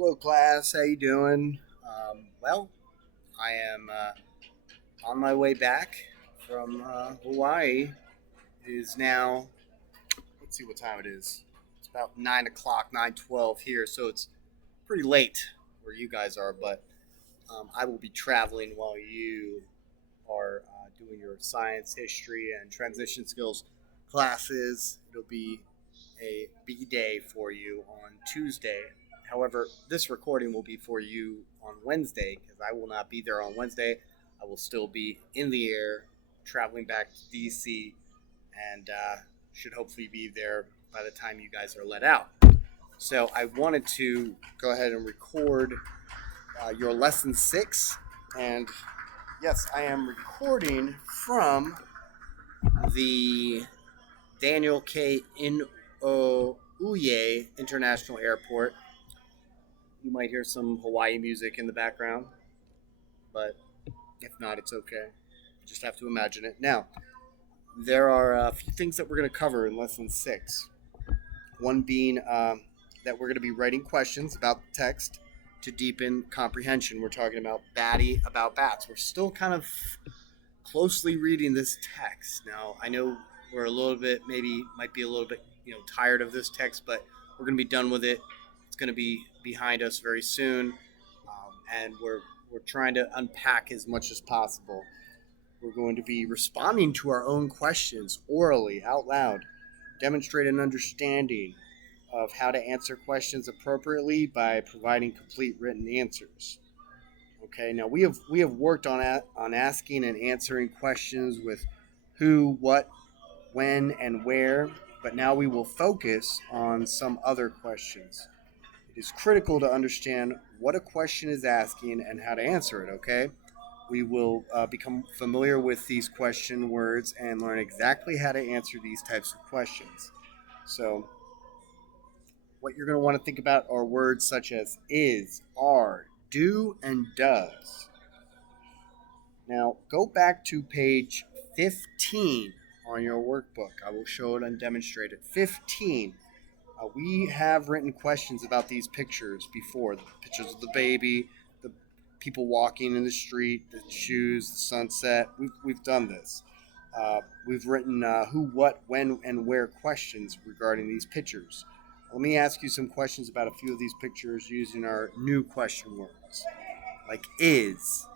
Hello, class. How you doing? Well, I am on my way back from Hawaii. It is now. Let's see what time it is. It's about 9 o'clock, 9:12 here, so it's pretty late where you guys are. But I will be traveling while you are doing your science, history, and transition skills classes. It'll be a B day for you on Tuesday. However, this recording will be for you on Wednesday because I will not be there on Wednesday. I will still be in the air traveling back to DC and should hopefully be there by the time you guys are let out. So I wanted to go ahead and record your lesson 6. And yes, I am recording from the Daniel K. Inouye International Airport. You might hear some Hawaii music in the background, but if not, it's okay. Just have to imagine it. Now, there are a few things that we're going to cover in lesson 6. One being that we're going to be writing questions about the text to deepen comprehension. We're talking about Batty about bats. We're still kind of closely reading this text. Now, I know we're a little bit, maybe might be a little bit, tired of this text, but we're going to be done with it. It's going to be behind us very soon, and we're trying to unpack as much as possible. We're going to be responding to our own questions orally, out loud, demonstrate an understanding of how to answer questions appropriately by providing complete written answers. Okay, now we have worked on asking and answering questions with who, what, when, and where, but now we will focus on some other questions. It is critical to understand what a question is asking and how to answer it. Okay, we will become familiar with these question words and learn exactly how to answer these types of questions. So, what you're going to want to think about are words such as is, are, do, and does. Now, go back to page 15 on your workbook. I will show it and demonstrate it. 15. We have written questions about these pictures before. The pictures of the baby, the people walking in the street, the shoes, the sunset. We've done this. We've written who, what, when, and where questions regarding these pictures. Let me ask you some questions about a few of these pictures using our new question words. Like is.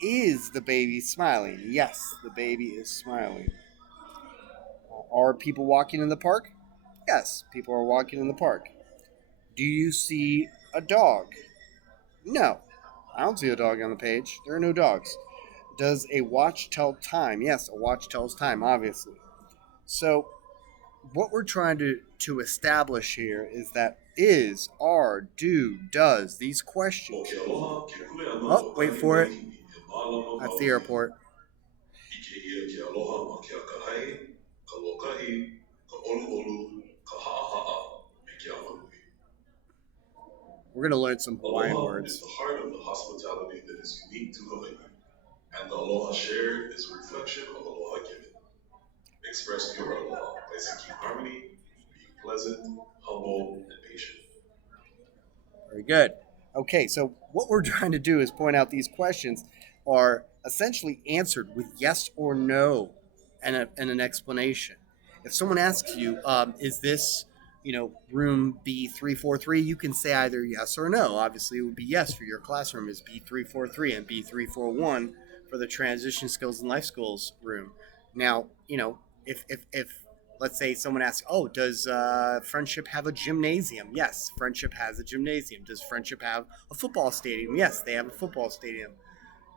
Is the baby smiling? Yes, the baby is smiling. Are people walking in the park? Yes, people are walking in the park. Do you see a dog? No, I don't see a dog on the page. There are no dogs. Does a watch tell time? Yes, a watch tells time, obviously. So, what we're trying to establish here is that is, are, do, does, these questions. Oh, wait for it. That's the airport. We're going to learn some Hawaiian words. Is the heart of the hospitality that is unique to Hawaii, and the aloha shared is a reflection of aloha given. Express your aloha by seeking harmony, being pleasant, humble, and patient. Very good. Okay, so what we're trying to do is point out these questions are essentially answered with yes or no and an explanation. If someone asks you, is this, room B343, you can say either yes or no. Obviously, it would be yes for your classroom is B343 and B341 for the transition skills and life skills room. Now, if let's say someone asks, "Oh, does Friendship have a gymnasium?" Yes, Friendship has a gymnasium. Does Friendship have a football stadium? Yes, they have a football stadium.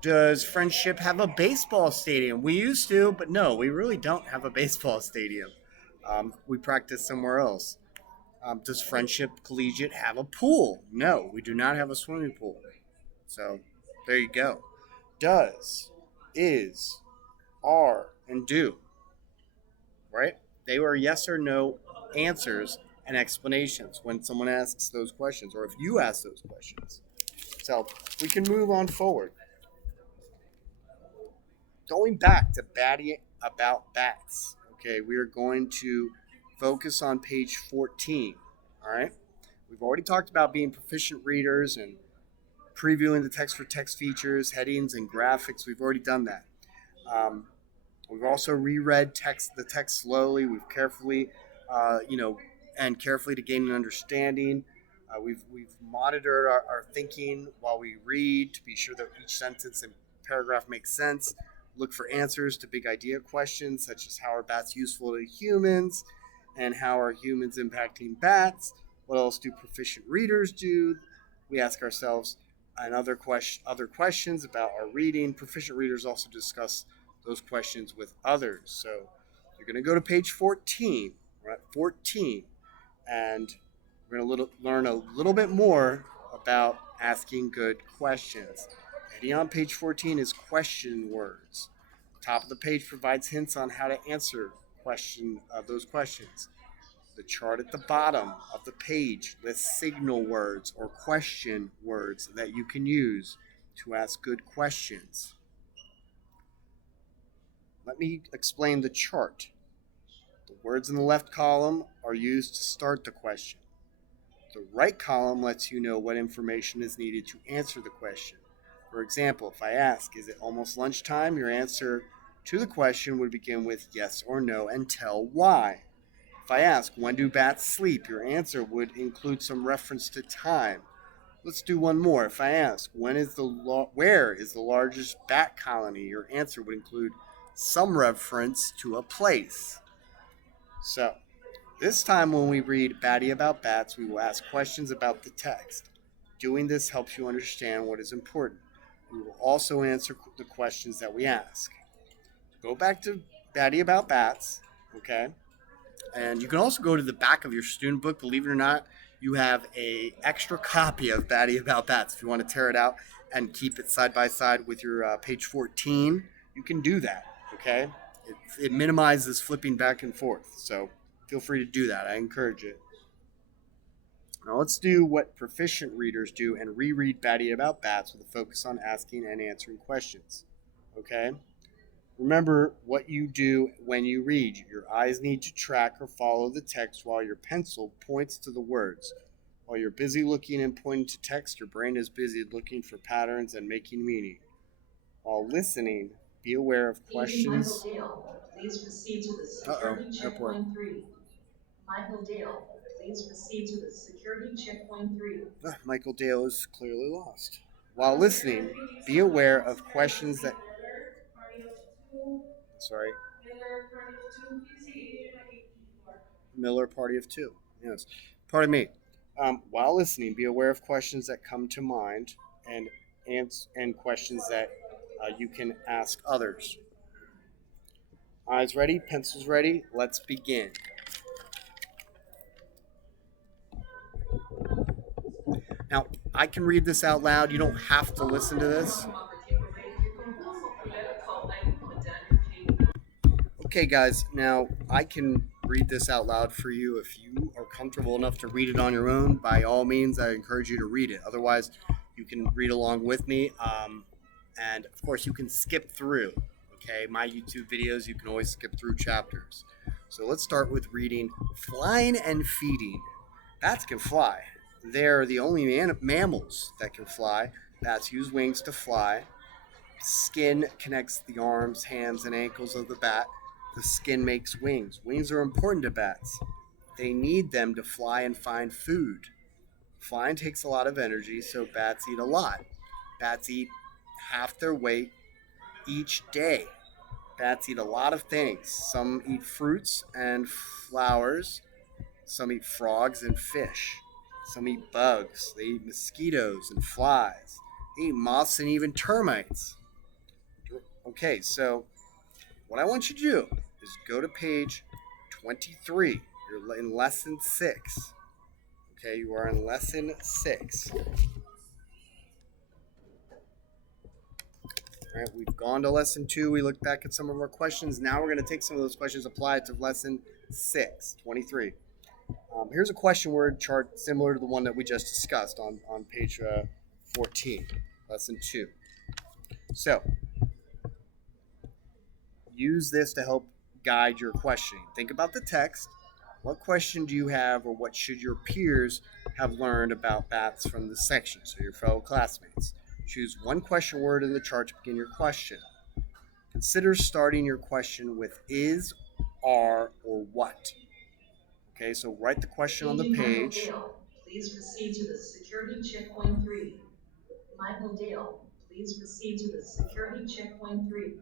Does Friendship have a baseball stadium? We used to, but no, we really don't have a baseball stadium. We practice somewhere else. Does Friendship Collegiate have a pool? No, we do not have a swimming pool. So there you go. Does, is, are, and do. Right? They were yes or no answers and explanations when someone asks those questions or if you ask those questions. So we can move on forward. Going back to Batty about bats. Okay, we are going to focus on page 14. All right. We've already talked about being proficient readers and previewing the text for text features, headings, and graphics. We've already done that. Um, we've also reread the text slowly. We've carefully, you know, and carefully to gain an understanding. We've monitored our thinking while we read to be sure that each sentence and paragraph makes sense. Look for answers to big idea questions such as how are bats useful to humans and how are humans impacting bats? What else do proficient readers do? We ask ourselves and other questions about our reading. Proficient readers also discuss those questions with others. So you're going to go to page 14. We're at 14, and we're going to learn a little bit more about asking good questions. Heading on page 14 is question words. Top of the page provides hints on how to answer those questions. The chart at the bottom of the page lists signal words or question words that you can use to ask good questions. Let me explain the chart. The words in the left column are used to start the question. The right column lets you know what information is needed to answer the question. For example, if I ask, is it almost lunchtime? Your answer to the question would begin with yes or no and tell why. If I ask, when do bats sleep? Your answer would include some reference to time. Let's do one more. If I ask, where is the largest bat colony? Your answer would include some reference to a place. So, this time when we read Batty About Bats, we will ask questions about the text. Doing this helps you understand what is important. We will also answer the questions that we ask. Go back to Batty About Bats, okay? And you can also go to the back of your student book. Believe it or not, you have a extra copy of Batty About Bats. If you want to tear it out and keep it side by side with your page 14, you can do that, okay? It minimizes flipping back and forth. So feel free to do that. I encourage it. Now let's do what proficient readers do and reread Batty About Bats with a focus on asking and answering questions, okay? Remember what you do when you read. Your eyes need to track or follow the text while your pencil points to the words. While you're busy looking and pointing to text, your brain is busy looking for patterns and making meaning. While listening, be aware of questions. Please proceed to the Uh-oh, security airport. checkpoint 3. Michael Dale, please proceed to the security checkpoint 3. Michael Dale is clearly lost. While listening, be aware of questions that. Sorry. Miller Party of Two. Yes. Pardon me. While listening, be aware of questions that come to mind and questions that you can ask others. Eyes ready, pencils ready. Let's begin. Now, I can read this out loud. You don't have to listen to this. Okay, guys, now I can read this out loud for you. If you are comfortable enough to read it on your own, by all means, I encourage you to read it. Otherwise, you can read along with me. And of course, you can skip through. Okay, my YouTube videos, you can always skip through chapters. So let's start with reading Flying and Feeding. Bats can fly. They're the only mammals that can fly. Bats use wings to fly. Skin connects the arms, hands, and ankles of the bat. The skin makes wings. Wings are important to bats. They need them to fly and find food. Flying takes a lot of energy, so bats eat a lot. Bats eat half their weight each day. Bats eat a lot of things. Some eat fruits and flowers. Some eat frogs and fish. Some eat bugs. They eat mosquitoes and flies. They eat moths and even termites. Okay, so what I want you to do is go to page 23. You're in lesson 6. Okay, you are in lesson 6. All right, we've gone to lesson 2. We looked back at some of our questions. Now we're going to take some of those questions, apply it to lesson 6, 23. Here's a question word chart similar to the one that we just discussed on page 14, lesson 2. So, use this to help guide your questioning. Think about the text. What question do you have, or what should your peers have learned about bats from this section, so your fellow classmates. Choose one question word in the chart to begin your question. Consider starting your question with is, are, or what. Okay, so write the question on the Agent Michael page. Dale, please proceed to the security checkpoint 3. Michael Dale, please proceed to the security checkpoint 3.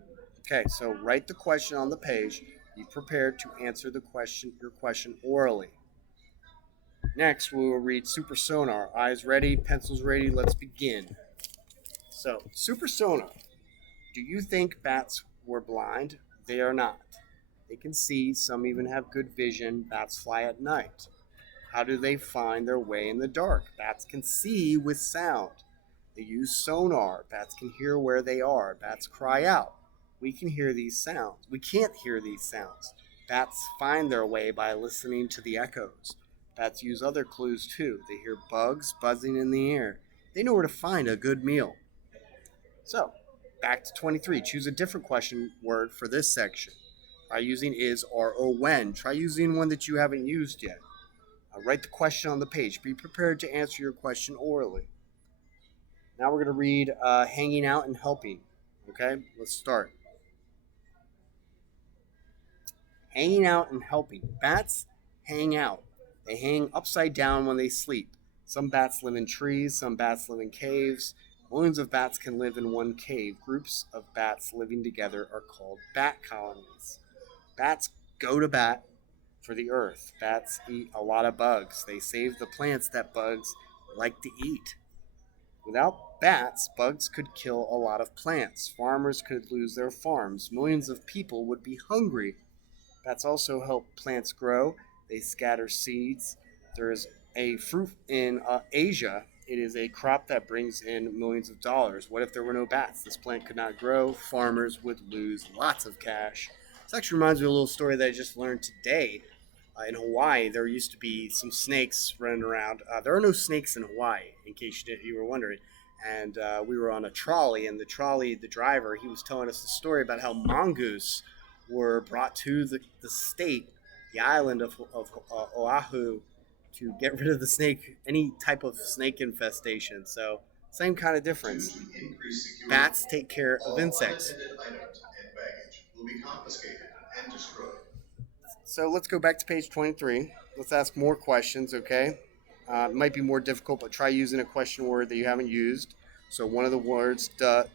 Okay, so write the question on the page. Be prepared to answer your question orally. Next, we will read Super Sonar. Eyes ready, pencils ready, let's begin. So, Super Sonar. Do you think bats were blind? They are not. They can see, some even have good vision. Bats fly at night. How do they find their way in the dark? Bats can see with sound. They use sonar. Bats can hear where they are. Bats cry out. We can hear these sounds. We can't hear these sounds. Bats find their way by listening to the echoes. Bats use other clues too. They hear bugs buzzing in the air. They know where to find a good meal. So, back to 23. Choose a different question word for this section. Try using is, are, or when. Try using one that you haven't used yet. Write the question on the page. Be prepared to answer your question orally. Now we're going to read hanging out and helping. Okay, let's start. Hanging out and helping. Bats hang out. They hang upside down when they sleep. Some bats live in trees, some bats live in caves. Millions of bats can live in one cave. Groups of bats living together are called bat colonies. Bats go to bat for the earth. Bats eat a lot of bugs. They save the plants that bugs like to eat. Without bats, bugs could kill a lot of plants. Farmers could lose their farms. Millions of people would be hungry. Bats also help plants grow. They scatter seeds. There's a fruit in Asia. It is a crop that brings in millions of dollars. What if there were no bats? This plant could not grow. Farmers would lose lots of cash. This actually reminds me of a little story that I just learned today. In Hawaii, there used to be some snakes running around. There are no snakes in Hawaii, in case you were wondering. And we were on a trolley, and the driver, he was telling us the story about how mongoose were brought to the state, the island of Oahu, to get rid of the snake, any type of snake infestation. So, same kind of difference. To increase security, Bats take care of all insects. unattended items and baggage will be confiscated and destroyed. So let's go back to page 23. Let's ask more questions, okay? It might be more difficult, but try using a question word that you haven't used. So one of the words,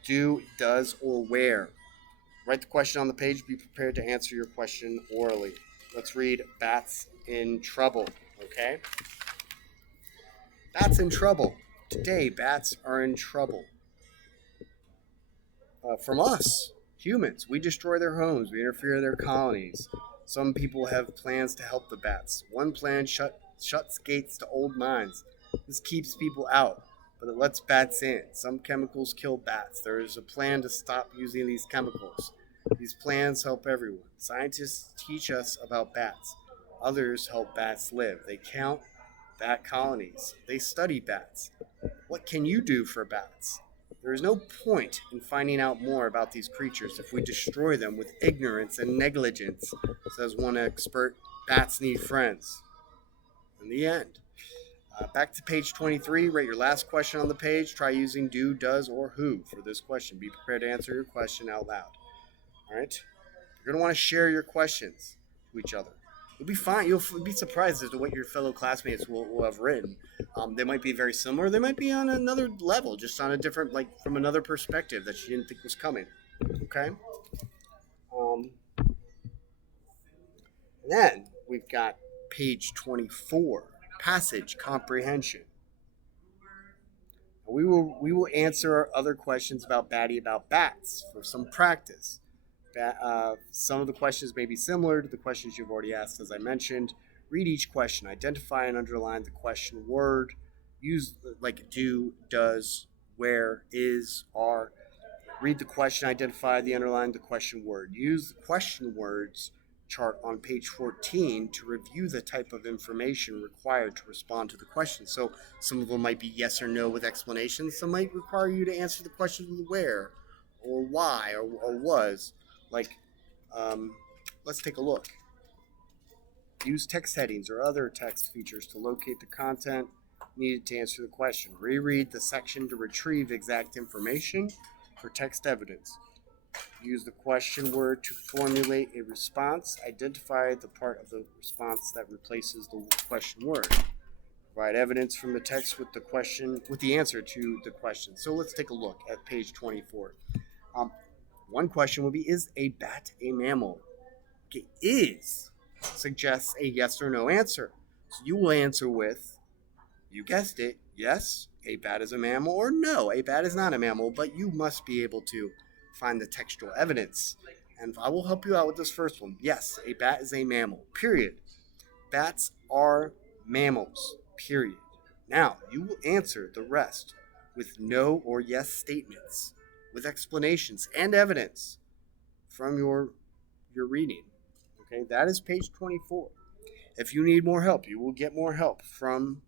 do, does, or where. Write the question on the page. Be prepared to answer your question orally. Let's read bats in trouble, okay? Bats in trouble. Today, bats are in trouble. From us, humans. We destroy their homes. We interfere in their colonies. Some people have plans to help the bats. One plan shuts gates to old mines. This keeps people out, but it lets bats in. Some chemicals kill bats. There is a plan to stop using these chemicals. These plans help everyone. Scientists teach us about bats. Others help bats live. They count bat colonies. They study bats. What can you do for bats? There is no point in finding out more about these creatures if we destroy them with ignorance and negligence, says one expert. Bats need friends. In the end. Back to page 23. Write your last question on the page. Try using do, does, or who for this question. Be prepared to answer your question out loud. All right? You're going to want to share your questions to each other. You'll be fine. You'll be surprised as to what your fellow classmates will have written. They might be very similar. They might be on another level, just on a different, like from another perspective that you didn't think was coming. Okay? Then we've got page 24, passage comprehension. We will answer other questions about bats for some practice. Some of the questions may be similar to the questions you've already asked, as I mentioned. Read each question. Identify and underline the question word. Use like do, does, where, is, are. Read the question. Identify the underline the question word. Use the question words chart on page 14 to review the type of information required to respond to the question. So some of them might be yes or no with explanations. Some might require you to answer the questions with where or why or was. Like, let's take a look. Use text headings or other text features to locate the content. needed to answer the question. Reread the section to retrieve exact information for text evidence. Use the question word to formulate a response. Identify the part of the response that replaces the question word. Provide evidence from the text with the answer to the question. So let's take a look at page 24. One question would be, is a bat a mammal? Okay, is suggests a yes or no answer. So you will answer with, you guessed it, yes, a bat is a mammal, or no, a bat is not a mammal, but you must be able to find the textual evidence. And I will help you out with this first one. Yes, a bat is a mammal, period. Bats are mammals, period. Now, you will answer the rest with no or yes statements, with explanations and evidence from your reading. Okay, that is page 24. If you need more help, you will get more help from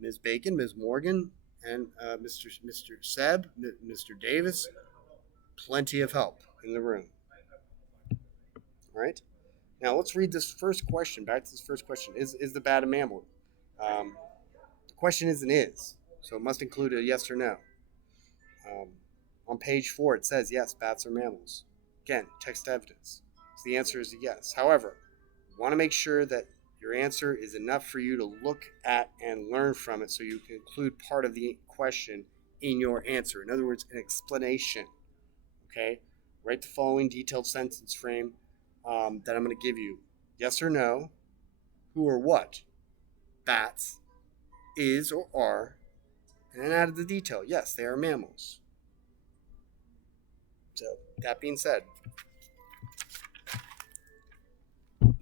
Ms. Bacon, Ms. Morgan, and Mr. Seb, Mr. Davis. Plenty of help in the room. All right. Now let's read this first question. Back to this first question: Is the bat a mammal? The question is an is, so it must include a yes or no. On page 4, it says yes, bats are mammals. Again, text evidence. So the answer is a yes. However, you want to make sure that your answer is enough for you to look at and learn from it, so you can include part of the question in your answer. In other words, an explanation. Okay? Write the following detailed sentence frame that I'm going to give you. Yes or no, who or what, bats, is or are, and then add the detail. Yes, they are mammals. So, that being said,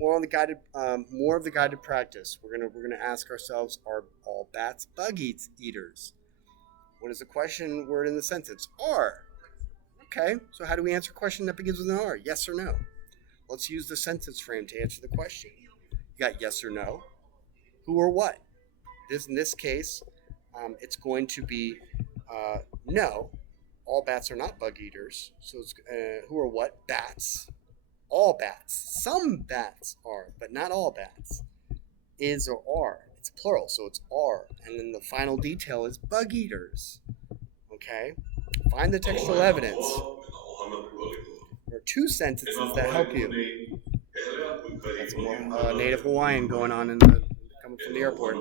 more of the guided practice. We're gonna ask ourselves: are all bats bug eaters? What is the question word in the sentence? Are. Okay, so how do we answer a question that begins with an R? Yes or no? Let's use the sentence frame to answer the question. You got yes or no, who or what. In this case, it's going to be no. All bats are not bug eaters. So it's who or what? Bats. All bats. Some bats are, but not all bats. Is or are. It's plural, so it's are. And then the final detail is bug eaters. Okay? Find the textual evidence. There are two sentences that help you. That's more native Hawaiian going on coming from the airport.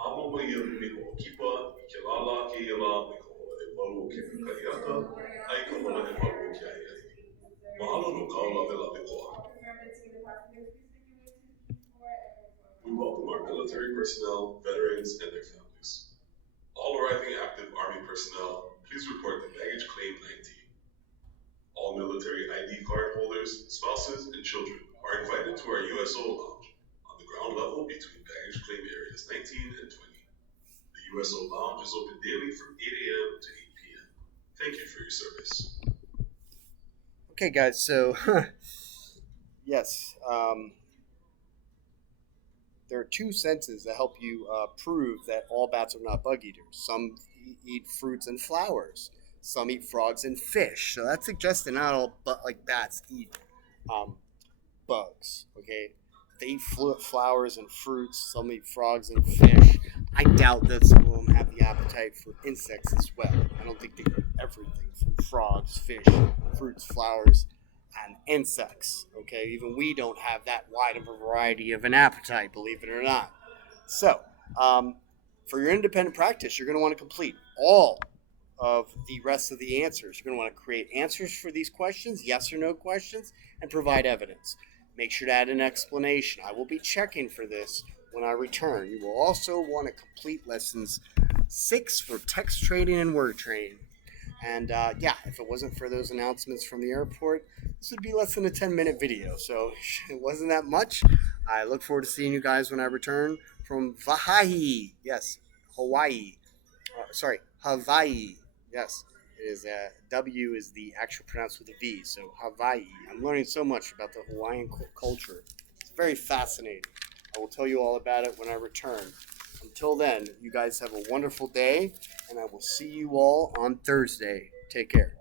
Ama mai ianu me ko kipa I ke lala ke ila me ka hola e walu o ke kakariaka, ai ka hola e walu o ke ai ai. Mahalo no kaula me lawe koa. We welcome our military personnel, veterans, and their families. All arriving active Army personnel, please report to baggage claim 19. All military ID card holders, spouses, and children are invited to our USO lounge on the ground level between baggage claim areas 19 and 20. The USO lounge is open daily from 8 a.m. to 8 p.m. Thank you for your service. Okay, guys, so yes, there are two sentences that help you prove that all bats are not bug eaters. Some eat fruits and flowers. Some eat frogs and fish. So that suggests that not all bats eat bugs. Okay, they eat flowers and fruits. Some eat frogs and fish. I doubt that some of them have the appetite for insects as well. I don't think they eat everything from frogs, fish, fruits, flowers, and insects. Okay, even we don't have that wide of a variety of an appetite, believe it or not. So, for your independent practice, you're going to want to complete all of the rest of the answers. You're going to want to create answers for these questions, yes or no questions, and provide evidence. Make sure to add an explanation. I will be checking for this when I return. You will also want to complete lessons 6 for text trading and word training. And if it wasn't for those announcements from the airport, this would be less than a 10-minute video. So it wasn't that much. I look forward to seeing you guys when I return from Hawaii. Yes, Hawaii. Hawaii. Yes, it is. W is the actual pronounced with a V. So Hawaii. I'm learning so much about the Hawaiian culture. It's very fascinating. I will tell you all about it when I return. Until then, you guys have a wonderful day, and I will see you all on Thursday. Take care.